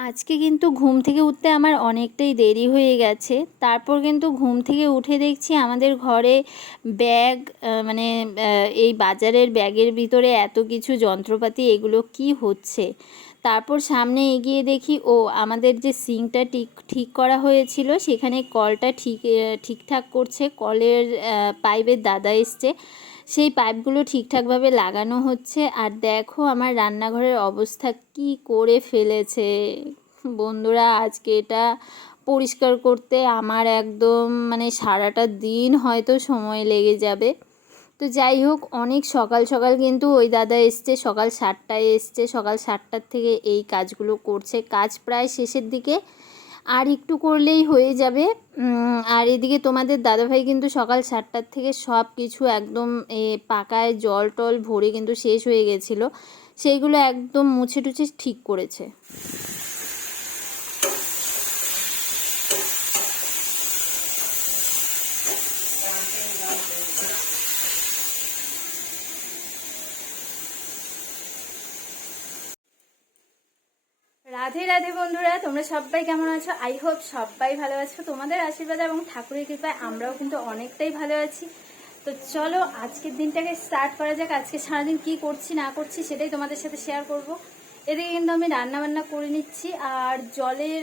আজকে কিন্তু ঘুম থেকে উঠতে আমার অনেকটাই দেরি হয়ে গেছে। তারপর কিন্তু ঘুম থেকে উঠে দেখছি আমাদের ঘরে ব্যাগ মানে এই বাজারের ব্যাগের ভিতরে এত কিছু যন্ত্রপাতি, এগুলো কি হচ্ছে? তারপর সামনে এগিয়ে দেখি, ও, আমাদের যে সিঙ্কটা ঠিক ঠিক করা হয়েছিল, সেখানে কলটা ঠিক ঠিকঠাক করছে। কলের পাইপের দাদা এসছে। সেই পাইপগুলো ঠিকঠাকভাবে লাগানো হচ্ছে। আর দেখো আমার রান্নাঘরের অবস্থা কি করে ফেলেছে। বন্ধুরা, আজকে এটা পরিষ্কার করতে আমার একদম মানে সারাটা দিন হয়তো সময় লেগে যাবে। তো যাই হোক, অনেক সকাল সকাল কিন্তু ওই দাদা এসছে, সকাল সাতটায় এসছে, সকাল সাতটার থেকে এই কাজগুলো করছে। কাজ প্রায় শেষের দিকে আর একটু করলেই হয়ে যাবে। আর এদিকে তোমাদের দাদাভাই কিন্তু সকাল সাতটার থেকে সব কিছু একদম এ, পাকায় জল টল ভরে কিন্তু শেষ হয়ে গেছিল। সেইগুলো একদম মুছে টুছে ঠিক করেছে। বন্ধুরা, তোমরা সবাই কেমন আছো? আই হোপ সবাই ভালো আছো। তোমাদের আশীর্বাদ এবং ঠাকুরের কৃপায় আমরাও কিন্তু অনেকটাই ভালো আছি। তো চলো, আজকের দিনটাকে স্টার্ট করা যাক। আজকে সারাদিন কি করছি, না করছি, সেটাই তোমাদের সাথে শেয়ার করব। এদিকে কিন্তু আমি রান্না বান্না করে নিচ্ছি, আর জলের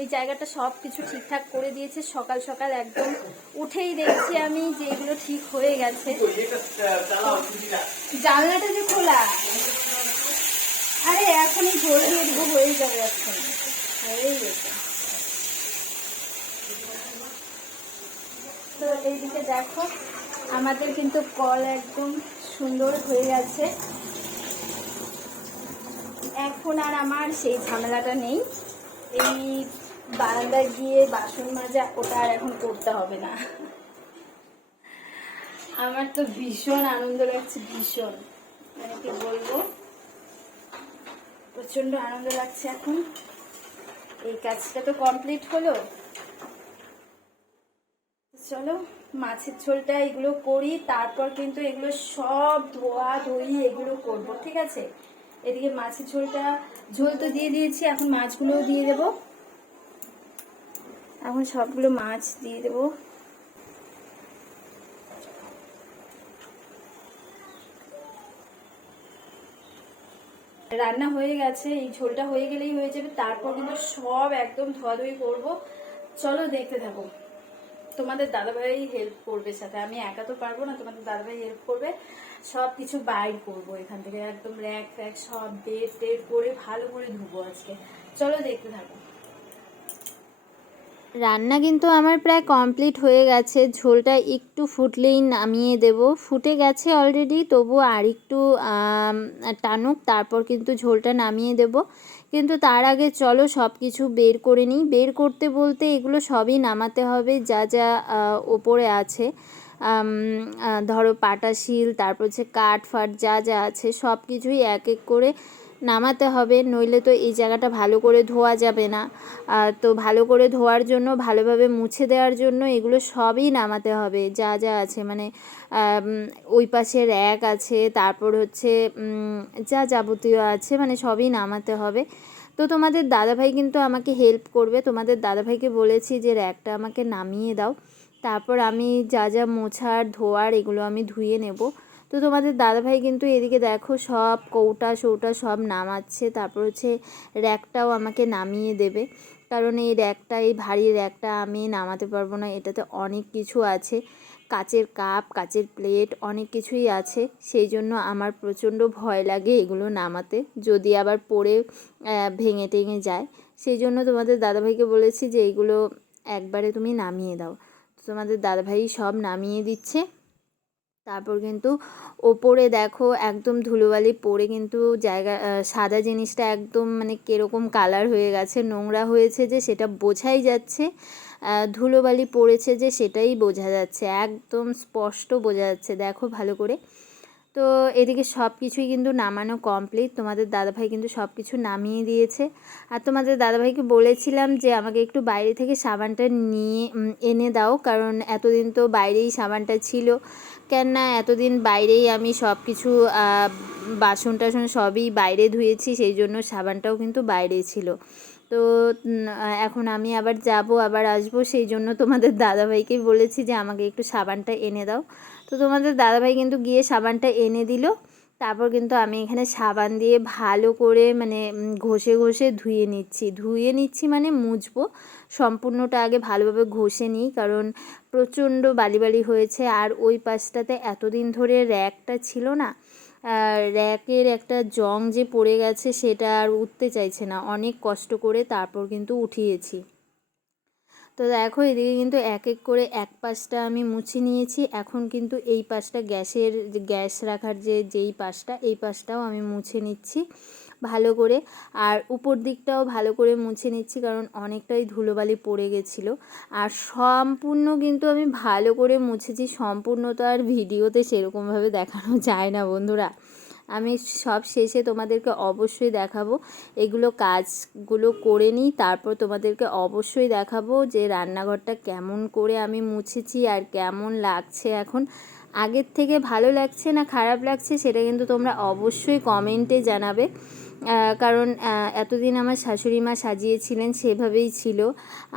এই জায়গাটা সব কিছু ঠিকঠাক করে দিয়েছে। সকাল সকাল একদম উঠেই দেখছি আমি যে এগুলো ঠিক হয়ে গেছে। জানলাটা যে খোলা। আরে এখনই জল দিয়ে দিব হয়ে যাবে এখন। তো এইদিকে দেখো, আমাদের কিন্তু কল একদম সুন্দর হয়ে গেছে। এখন আর আমার সেই ঝামেলাটা নেই। এই বারান্দায় গিয়ে বাসন মাজা, ওটা আর এখন করতে হবে না। আমার তো ভীষণ আনন্দ লাগছে, ভীষণ। মানে কি বলব? প্রচণ্ড আনন্দ লাগছে এখন। এই কাজটা তো কমপ্লিট হলো। চলো, মাছের ঝোলটা এগুলো করি, তারপর কিন্তু এগুলো সব ধোয়া ধুই এগুলো করব, ঠিক আছে? এদিকে মাছের ঝোলটা, ঝোল তো দিয়ে দিয়েছি, এখন মাছগুলোও দিয়ে দেব। এখন সবগুলো মাছ দিয়ে দেবো। রান্না হয়ে গেছে, এই ঝোলটা হয়ে গেলেই হয়ে যাবে। তারপর কিন্তু সব একদম ধোয়াধুয়ি করব। চলো দেখতে থাকো। তোমাদের দাদাভাই হেল্প করবে সাথে। আমি একা তো পারব না, তোমাদের দাদাভাই হেল্প করবে। সব কিছু বাইর করব এখান থেকে। একদম র্যাক ফ্যাক সব বেড টেড করে ভালো করে ধুবো আজকে। চলো দেখতে থাকো। রান্না কিন্তু আমার প্রায় কমপ্লিট হয়ে গেছে। ঝোলটা একটু ফুটলেই নামিয়ে দেব। ফুটে গেছে অলরেডি তবু আর একটু টানুক, তারপর কিন্তু ঝোলটা নামিয়ে দেব। কিন্তু তার আগে চলো সব কিছু বের করে নিই। বের করতে বলতে এগুলো সবই নামাতে হবে, যা যা ওপরে আছে। ধরো পাটাশিল তারপর হচ্ছে কাঠ ফাট যা যা আছে সব কিছুই এক এক করে নামাতে হবে, নইলে তো এই জায়গাটা ভালো করে ধোয়া যাবে না। তো ভালো করে ধোয়ার জন্য, ভালোভাবে মুছে দেওয়ার জন্য এগুলো সবই নামাতে হবে, যা যা আছে। মানে ওই পাশে র্যাক আছে, তারপর হচ্ছে যা যাবতীয় আছে মানে সবই নামাতে হবে। তো তোমাদের দাদাভাই কিন্তু আমাকে হেল্প করবে। তোমাদের দাদাভাইকে বলেছি যে, র্যাকটা আমাকে নামিয়ে দাও। তারপর আমি যা যা মোছার, ধোয়ার, এগুলো আমি ধুয়ে নেব। তো তোমাদের দাদাভাই কিন্তু এদিকে দেখো সব কৌটা সৌটা সব নামাচ্ছে। তারপর হচ্ছে র্যাকটাও আমাকে নামিয়ে দেবে। কারণ এই র্যাকটা, এই ভারী র্যাকটা আমি নামাতে পারব না। এটাতে অনেক কিছু আছে। কাচের কাপ, কাচের প্লেট অনেক কিছুই আছে। সেই জন্য আমার প্রচণ্ড ভয় লাগে এগুলো নামাতে। যদি আবার পড়ে ভেঙে টেঙে যায়। সেই জন্য তোমাদের দাদাভাইকে বলেছি যে এইগুলো একবারে তুমি নামিয়ে দাও। তোমাদের দাদাভাই সব নামিয়ে দিচ্ছে। তারপর কিন্তু ওপরে দেখো একদম ধুলোবালি পরে কিন্তু জায়গা সাদা জিনিসটা একদম মানে কীরকম কালার হয়ে গেছে, নোংরা হয়েছে যে সেটা বোঝাই যাচ্ছে ধুলোবালি পড়েছে যে সেটাই বোঝা যাচ্ছে, একদম স্পষ্ট বোঝা যাচ্ছে, দেখো ভালো করে। তো এদিকে সব কিছুই কিন্তু নামানো কমপ্লিট তোমাদের দাদাভাই কিন্তু সব কিছু নামিয়ে দিয়েছে। আর তোমাদের দাদাভাইকে বলেছিলাম যে, আমাকে একটু বাইরে থেকে সাবানটা নিয়ে এনে দাও। কারণ এতদিন তো বাইরেই সাবানটা ছিল। কেননা এতদিন বাইরেই আমি সব কিছু বাসন টাসন সবই বাইরে ধুয়েছি। সেই জন্য সাবানটাও কিন্তু বাইরেই ছিল। তো এখন আমি আবার যাব, আবার আসব। সেই জন্য তোমাদের দাদাভাইকে বলেছি যে, আমাকে একটু সাবানটা এনে দাও। তো তোমাদের দাদাভাই কিন্তু গিয়ে সাবানটা এনে দিল। তারপর কিন্তু আমি এখানে সাবান দিয়ে ভালো করে মানে ঘষে ঘষে ধুয়ে নিচ্ছি। ধুয়ে নিচ্ছি মানে মুছবো। সম্পূর্ণটা আগে ভালোভাবে ঘষে নিই কারণ প্রচণ্ড বালি বালি হয়েছে। আর ওই পাশটাতে এতদিন ধরে র্যাকটা ছিল না র্যাকের একটা জং যে পড়ে গেছে সেটা আর উঠতে চাইছে না। অনেক কষ্ট করে তারপর কিন্তু উঠিয়েছি। তো দেখো, এদিকে কিন্তু এক এক করে এক পাশটা আমি মুছে নিয়েছি। এখন কিন্তু এই পাশটা গ্যাসের গ্যাস রাখার যে, যেই পাশটা, এই পাশটাও আমি মুছে নিচ্ছি ভালো করে। আর উপর দিকটাও ভালো করে মুছে নিচ্ছি কারণ অনেকটাই ধুলোবালি পড়ে গেছিল। আর সম্পূর্ণ কিন্তু আমি ভালো করে মুছেছি। সম্পূর্ণ তো আর ভিডিওতে সেরকমভাবে দেখানো যায় না বন্ধুরা। আমি সব শেষে তোমাদেরকে অবশ্যই দেখাবো। এগুলো কাজগুলো করে নিই, তারপর তোমাদেরকে অবশ্যই দেখাবো যে রান্নাঘরটা কেমন করে আমি মুছেছি আর কেমন লাগছে এখন। আগের থেকে ভালো লাগছে না খারাপ লাগছে সেটা কিন্তু তোমরা অবশ্যই কমেন্টে জানাবে। কারণ এতদিন আমার শাশুড়ি মা সাজিয়েছিলেন সেভাবেই ছিল।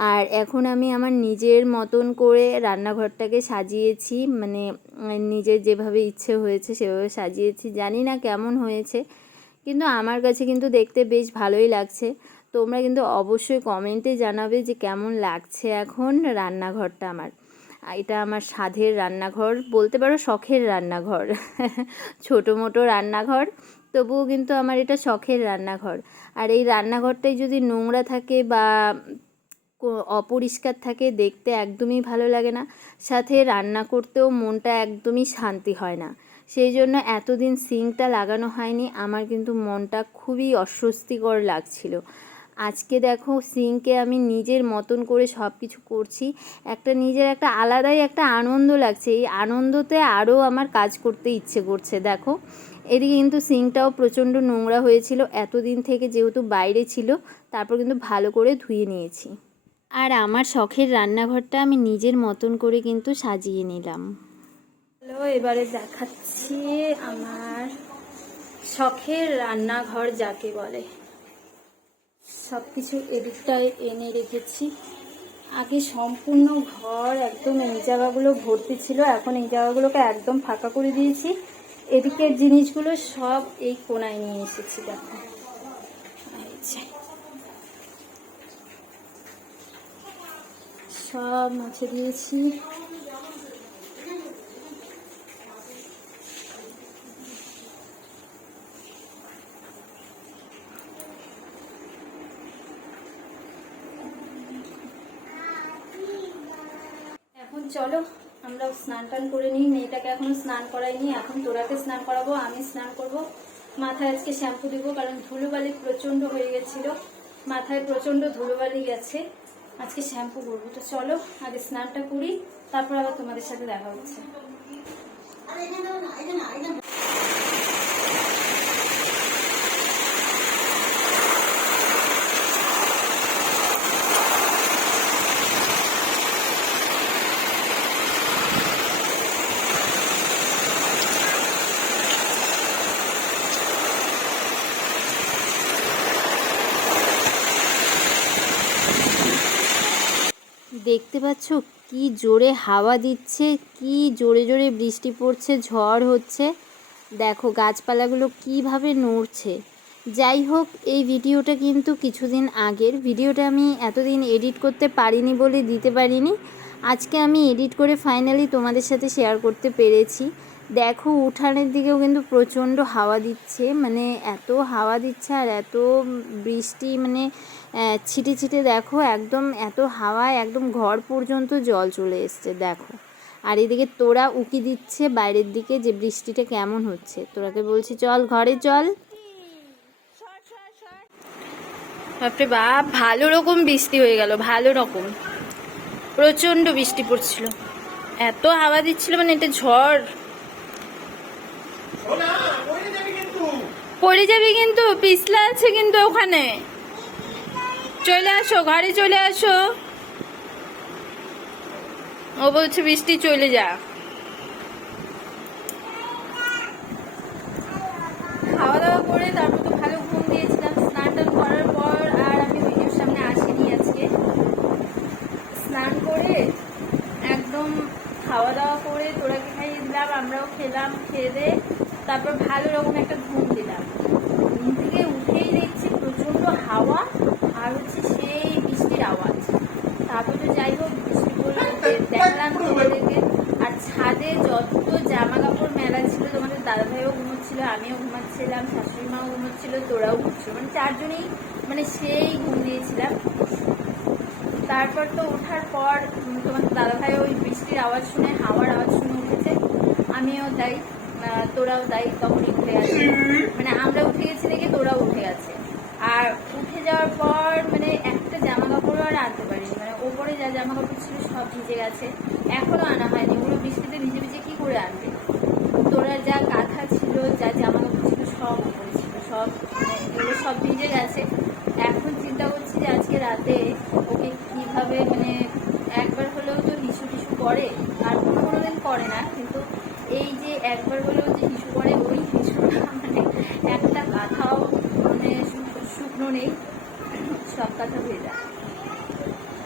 আর এখন আমি আমার নিজের মতন করে রান্নাঘরটাকে সাজিয়েছি মানে নিজের যেভাবে ইচ্ছে হয়েছে সেভাবে সাজিয়েছি। জানি না কেমন হয়েছে, কিন্তু আমার কাছে কিন্তু দেখতে বেশ ভালোই লাগছে। তোমরা কিন্তু অবশ্যই কমেন্টে জানাবে যে কেমন লাগছে এখন রান্নাঘরটা আমার। এটা আমার স্বাদের রান্নাঘর, বলতে পারো শখের রান্নাঘর। ছোটো মোটো রান্নাঘর তবুও কিন্তু আমার এটা শখের রান্নাঘর। আর এই রান্নাঘরটাই যদি নোংরা থাকে বা অপরিষ্কার থাকে, দেখতে একদমই ভালো লাগে না। সাথে রান্না করতেও মনটা একদমই শান্তি হয় না। সেই জন্য এতদিন সিঙ্কটা লাগানো হয়নি, আমার কিন্তু মনটা খুবই অস্বস্তিকর লাগছিল। আজকে দেখো সিঙ্কে আমি নিজের মতন করে সব কিছু করছি। একটা নিজের একটা আলাদাই একটা আনন্দ লাগছে। এই আনন্দতে আরও আমার কাজ করতে ইচ্ছে করছে, দেখো। এদিকে কিন্তু সিঙ্কটাও প্রচণ্ড নোংরা হয়েছিল। এতদিন থেকে যেহেতু বাইরে ছিল, তারপর কিন্তু ভালো করে ধুয়ে নিয়েছি। আর আমার শখের রান্নাঘরটা আমি নিজের মতন করে কিন্তু সাজিয়ে নিলাম। হ্যালো, এবারে দেখাচ্ছি আমার শখের রান্নাঘর যাকে বলে। সব কিছু এদিকটায় এনে রেখেছি। আগে সম্পূর্ণ ঘর একদম এই জায়গাগুলো ভর্তি ছিল, এখন এই জায়গাগুলোকে একদম ফাঁকা করে দিয়েছি। এদিকের জিনিসগুলো সব এই কোনায় নিয়ে এসেছি দেখো। সব মাছে দিয়েছি এখন চলো আমরা স্নান টান করে মেয়েটাকে এখনও স্নান করাইনি, এখন তোরাকে স্নান করাবো, আমি স্নান করব। মাথায় আজকে শ্যাম্পু দিব, কারণ ধুলোবালি প্রচণ্ড হয়ে গেছিল। মাথায় প্রচণ্ড ধুলোবালি গেছে, আজকে শ্যাম্পু করব। তো চলো, আগে স্নানটা করি, তারপর আবার তোমাদের সাথে দেখা হচ্ছে। দেখতে পাচ্ছ? কি জোরে হাওয়া দিচ্ছে, কি জোরে জোরে বৃষ্টি পড়ছে, ঝড় হচ্ছে। দেখো গাছপালাগুলো কীভাবে নড়ছে। যাই হোক, এই ভিডিওটা কিন্তু কিছুদিন আগের। ভিডিওটা আমি এতদিন এডিট করতে পারিনি বলে দিতে পারিনি। আজকে আমি এডিট করে ফাইনালি তোমাদের সাথে শেয়ার করতে পেরেছি। দেখো, উঠানের দিকেও কিন্তু প্রচণ্ড হাওয়া দিচ্ছে। মানে এত হাওয়া দিচ্ছে আর এত বৃষ্টি মানে ছিটে ছিটে দেখো, একদম এত হাওয়ায় একদম ঘর পর্যন্ত জল চলে এসছে, দেখো। আর এদিকে তোরা উকি দিচ্ছে বাইরের দিকে যে বৃষ্টিটা কেমন হচ্ছে। তোরাকে বলছি, চল ঘরে চল। বাপরে বাপ, ভালো রকম বৃষ্টি হয়ে গেল, ভালো রকম। প্রচণ্ড বৃষ্টি পড়ছিল। এত হাওয়া দিচ্ছিল মানে এটা ঝড়। পড়ে যাবি কিন্তু, পিছলা আছে কিন্তু ওখানে। চলে আসো ঘরে চলে আসো। ও বলছে বৃষ্টি চলে যা। খাওয়া দাওয়া করে তারপর তো ভালো ঘুম দিয়েছিলাম। স্নান টান করার পর আর আমি ভিডিওর সামনে আসিনি আজকে। স্নান করে একদম খাওয়া দাওয়া করে তোরাকে দিলাম আমরাও খেলাম খেয়ে দিয়ে তারপর ভালো রকম একটা ঘুম দিলাম। ঘুম থেকে উঠেই দেখছি প্রচণ্ড হাওয়া আর হচ্ছে সেই বৃষ্টির আওয়াজ। তারপর তো যাই হোক বৃষ্টি বলল যে দেখালাম তোমাদেরকে। আর ছাদে যত জামা কাপড় মেলা ছিল তোমাদের দাদাভাইও ঘুমোচ্ছিল আমিও ঘুমাচ্ছিলাম শাশুড়ি মাও ঘুমোচ্ছিল তোরাও ঘুমছিল মানে চারজনেই মানে সেই ঘুম দিয়েছিলাম। তারপর তো ওঠার পর তোমার দাদাভাই ওই বৃষ্টির আওয়াজ শুনে হাওয়ার আওয়াজ শুনে আমিও তাই তোরাও তাই তখনই উঠে আছে মানে আমরা উঠে গেছি দেখে তোরাও উঠে গেছে আর উঠে যাওয়ার পর মানে একটা জামা কাপড়ও আর আনতে পারিনি। মানে ওপরে যা জামা কাপড় ছিল সব ভিজে গেছে। এখনও আনা হয়নি। ওগুলো বৃষ্টিতে ভিজে ভিজে কি করে আনবে? তোরা যা কাঁথা ছিল, যা জামা কাপড় ছিল সব উপরে ছিল। সব মানে সব ভিজে গেছে। এখন চিন্তা করছি যে আজকে রাতে ওকে কীভাবে মানে একবার হলেও তো হিসু টিসু করে। আর কোনো কোনো দিন করে না, কিন্তু এই যে একবার হলেও যে হিসু করে ওই হিসুটা মানে একটা কাঁথাও মানে শুকনো নেই। সব কাঁথা ভেজা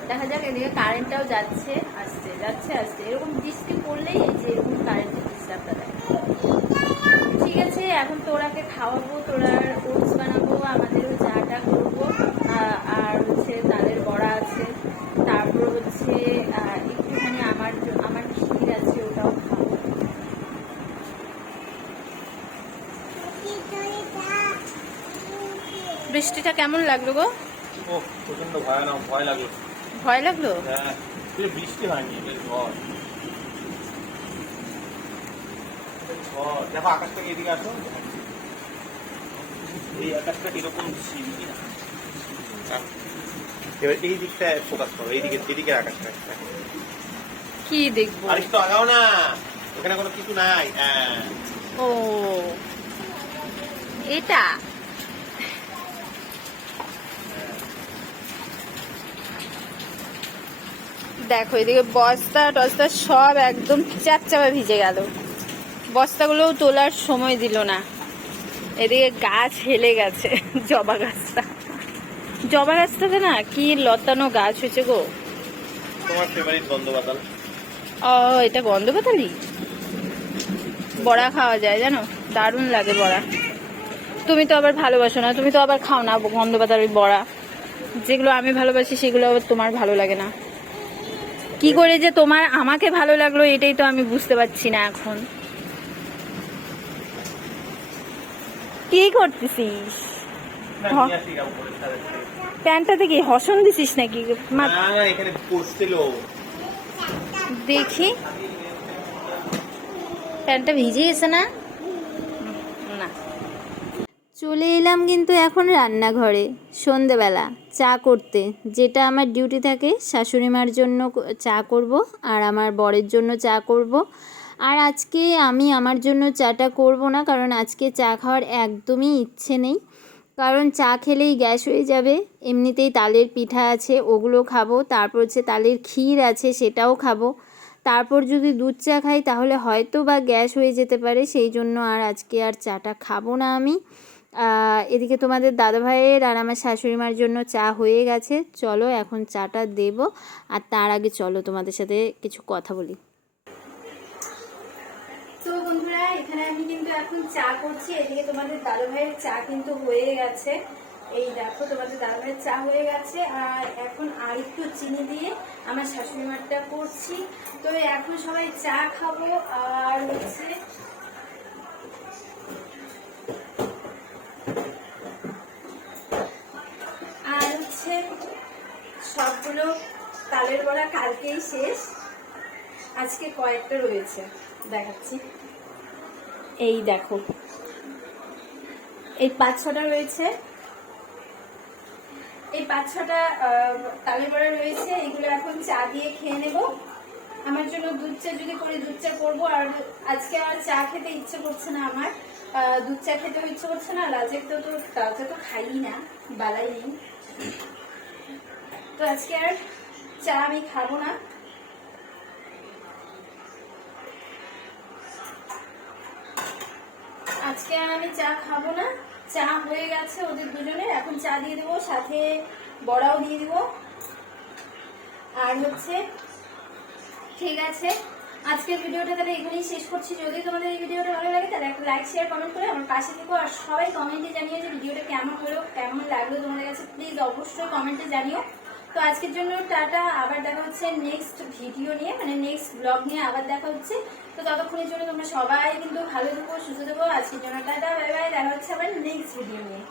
দেখা যাক, এদিকে কারেন্টটাও যাচ্ছে, আসছে যাচ্ছে, আসছে। এরকম বৃষ্টি পড়লেই এই যে এরকম কারেন্টের ডিস্টার্বটা দেয় ঠিক আছে, এখন তোরাকে খাওয়াবো তোরার ওটস বানাবো, আমাদেরও চাটা করব আহ, আর হচ্ছে তাদের বড়া আছে তারপর হচ্ছে আহ, একটুখানি আমার জ- আমার ক্ষীর আছে ওটাও খাব বৃষ্টিটা কেমন লাগল গো? প্রচণ্ড ভয়ানক ভয় লাগল। ভয় লাগল? হ্যাঁ বৃষ্টি হয়নি এটা ঝড়। এটা দেখো আকাশটাকে এদিকে আসো। এই আকাশটা কীরকম এবার এই দিকটায় ফোকাস করো এইদিকে এদিকে আকাশটা। কি দেখব? আর একটু আগাও না ওখানে কোনো কিছু নাই হ্যাঁ। ও এটা? দেখো এদিকে বস্তা টস্তা সব একদম চাপচাপা ভিজে গেল। বস্তাগুলোও তোলার সময় দিল না। এদিকে গাছ হেলে গেছে জবা গাছটা। জবা গাছটাতে না কি লতানো গাছ হয়েছে গো। তোমার ফেভারিট ও এটা গন্ধ পাতালি বড়া খাওয়া যায় জানো? দারুণ লাগে বড়া। তুমি তো আবার ভালোবাসো না তুমি তো আবার খাও না গন্ধ পাতালির বড়া। যেগুলো আমি ভালোবাসি সেগুলো আবার তোমার ভালো লাগে না। কি করে যে তোমার আমাকে ভালো লাগল এটাই তো আমি বুঝতে পারছি না এখন। কি করতেছিস। প্যান্টটাতে কি হসন দিছিস নাকি? দেখি। প্যান্টটা ভিজে গেছে না? চলে এলাম কিন্তু এখন রান্নাঘরে, সন্ধেবেলা, চা করতে। যেটা আমার ডিউটি থাকে, শাশুড়ি মার জন্য চা করব, আর আমার বরের জন্য চা করব। আর আজকে আমি আমার জন্য চাটা করব না, কারণ আজকে চা খাওয়ার একদমই ইচ্ছে নেই। কারণ চা খেলেই গ্যাস হয়ে যাবে, এমনিতেই তালের পিঠা আছে, ওগুলো খাব, তারপর হচ্ছে তালের ক্ষীর আছে, সেটাও খাব। তারপর যদি দুধ চা খাই, তাহলে হয়তো বা গ্যাস হয়ে যেতে পারে, সেই জন্য আর আজকে আর চাটা খাব না আমি। এদিকে তোমাদের দাদা ভাইয়ের আর আমার শাশুড়ি মার জন্য চা হয়ে গেছে। চলো এখন চাটা দেব। আর তার আগে চলো তোমাদের সাথে কিছু কথা বলি। তো বন্ধুরা, এখানে আমি কিন্তু এখন চা করছি। এদিকে তোমাদের দাদা ভাইয়ের চা কিন্তু হয়ে গেছে। এই দেখো, তোমাদের দাদা ভাইয়ের চা হয়ে গেছে। আর এখন আর একটু চিনি দিয়ে আমার শাশুড়ি মারটা করছি। তো এখন সবাই চা খাব। আর হচ্ছে আর হচ্ছে সবগুলো তালের বড়া কালকেই শেষ। আজকে কয়েকটা রয়েছে। দেখাচ্ছি। এই দেখো। এই পাঁচ ছটা রয়েছে। এই পাঁচ ছটা তালের বড়া রয়েছে। এগুলো এখন চা দিয়ে খেয়ে নেব। আমার জন্য দুধ চা যদি করি দুধ চা করব, আর আজকে আমার চা খেতে ইচ্ছে করছে না আমার। দুধ চা খেতেও ইচ্ছে করছে না। চা তো তো চা তো খাই না, বালাই নেই। তো আজকে আর চা আমি খাব না। আজকে আর আমি চা খাব না। চা হয়ে গেছে ওদের দুজনের এখন চা দিয়ে দেবো, সাথে বড়াও দিয়ে দেবো। আর হচ্ছে, ঠিক আছে, আজকের ভিডিওটা তাহলে এখানেই শেষ করছি। যদি তোমাদের এই ভিডিওটা ভালো লাগে, তাহলে একটা লাইক শেয়ার কমেন্ট করে আমার পাশে থেকো। আর সবাই কমেন্টে জানিও যে ভিডিওটা কেমন হলো, কেমন লাগল তোমাদের কাছে। প্লিজ অবশ্যই কমেন্টে জানিও। তো আজকের জন্য টাটা, আবার দেখা হচ্ছে নেক্সট ভিডিও নিয়ে মানে নেক্সট ব্লগ নিয়ে আবার দেখা হচ্ছে। তো ততক্ষণের জন্য তোমরা সবাই কিন্তু ভালো থেকো, সুস্থ থেকো। আজকের জন্য টাটা বাই বাই দেখা হচ্ছে আবার নেক্সট ভিডিও নিয়ে।